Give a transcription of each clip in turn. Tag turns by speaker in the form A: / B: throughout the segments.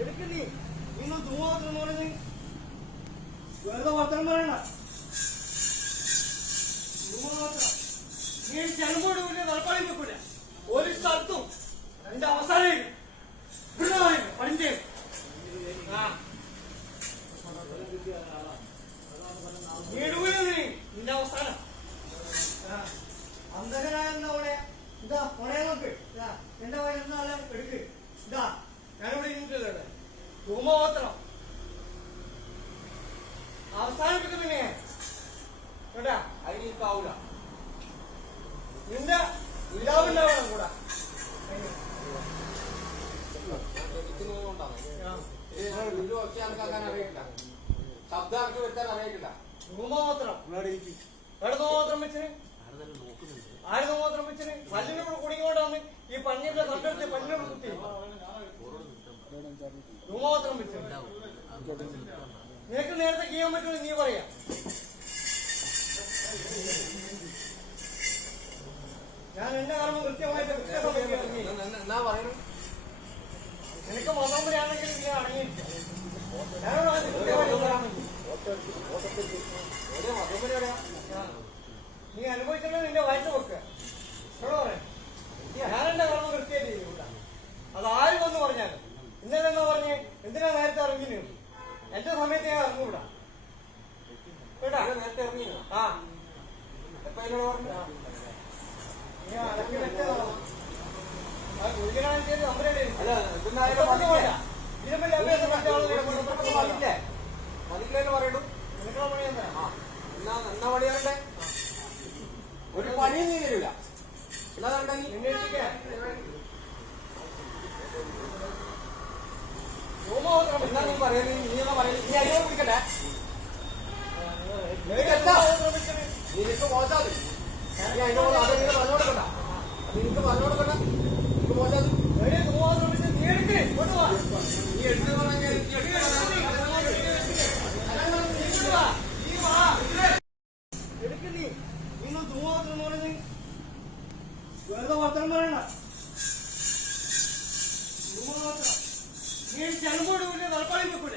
A: എടുക്ക് നീ നിങ്ങൾ തൂമാത്രം പറഞ്ഞ് വെറുതെ വർത്തനം പറയണ്ട. തൂമാത്രം നീ ചെലമ്പോട് കൂടെ നടപ്പാടി വെക്കൂല. ഒരു സ്ഥലത്തും രണ്ട് അവസാനം പഠിച്ചേ. ആ. നീ എടുക്കൂല നീ നിന്റെ അവസാനം. ആ. അന്ധകനായ എന്താ അവിടെ ഇതാ ഉണയെ നോക്ക്. ഇതാ എന്റെ വയൽ എന്നാല എടുക്ക്. ഇതാ. ഞാനിവിടെ ഇരുന്നിട്ടില്ലേ ധൂമോത്രം അവസാനിപ്പിക്കുന്നില്ലേ കേട്ടാ? അതിനിക്കാവൂല നിന്റെ ഇലാവുണ്ടാവണം കൂടാ
B: ശബ്ദം വരുത്താൻ അറിയില്ല
A: ധൂമോത്രം എവിടെ ധൂമോത്രം വെച്ചിന് ആര് ധൂമോത്രം വെച്ചിന് പല്ലിനോട് കുടുങ്ങിക്കൊണ്ട് വന്ന് ഈ പഞ്ഞിന്റെ തട്ടെടുത്ത് പല്ലിനോട് കുത്തി ധൂമോത്രം വെച്ചിന് നിനക്ക് നേരത്തെ ചെയ്യാൻ പറ്റുമെന്ന് നീ പറയാ. ഞാൻ എന്റെ കർമ്മം കൃത്യമായിട്ട് നിനക്ക് മതമ്പരാണെങ്കിൽ നീ അടങ്ങിയിരിക്കും. ഞാനോട് ആദ്യം കൃത്യമായിട്ട്. നീ അനുഭവിച്ചിട്ട് നിന്റെ വയസ്സ് വെക്കുക എന്നോട് പറയാം. കർമ്മം കൃത്യമായിട്ട് ചെയ്യൂല. അത് ആരും ഒന്ന് പറഞ്ഞാലും. നേരത്തെ
B: ഇറങ്ങിയോ
A: ആ.
B: എപ്പോ എന്നോട് പറഞ്ഞു അല്ല അതിന്റെ മതിക്കില്ലേ മതിക്കില്ലേ മതിക്കില്ലെന്ന് പറയണു എന്നാ എന്നാ പണി തരണ്ടേ ഒരു പണിയും നീ തരില്ല എന്നാ തരണ്ടേ നീ
A: നിന്നെ ഇരിക്കാൻ ധൂമോത്രം
B: എന്നാ നീ പറയുന്നത്
A: ധൂമോത്രം
B: നീ മതി നീ അതിനോട് അത് നിനക്ക് പറഞ്ഞു കൊടുക്കണ്ട നിനക്ക് പറഞ്ഞു കൊടുക്കണ്ട നിനക്ക്
A: ധൂമോത്രം നീ
B: എടുത്തു
A: നിങ്ങൾ വെറുതെ വർത്തനം പറയണ്ട. നീ ചെലമ്പോട് കൂടെ നടപ്പാടി വെക്കൂല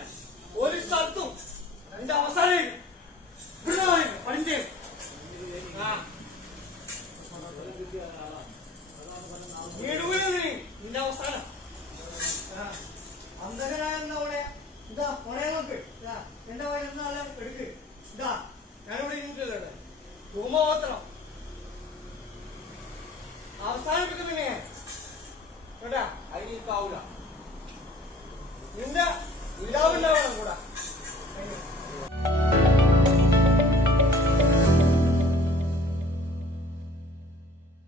A: ഒരു സ്ഥലത്തും എന്റെ അവസാനം ഇതാ ഒരേ നോക്ക് ഇതാ എന്റെ എടുക്ക്. ഇതാ ഞാനിവിടെ ഇരുന്നിട്ടില്ല ധൂമോത്രം അവസാനിപ്പിക്കുന്നു കേട്ടാ? അതിന് ഇപ്പാവൂല നിന്റെ വിലാപില്ലാവണം കൂടാ.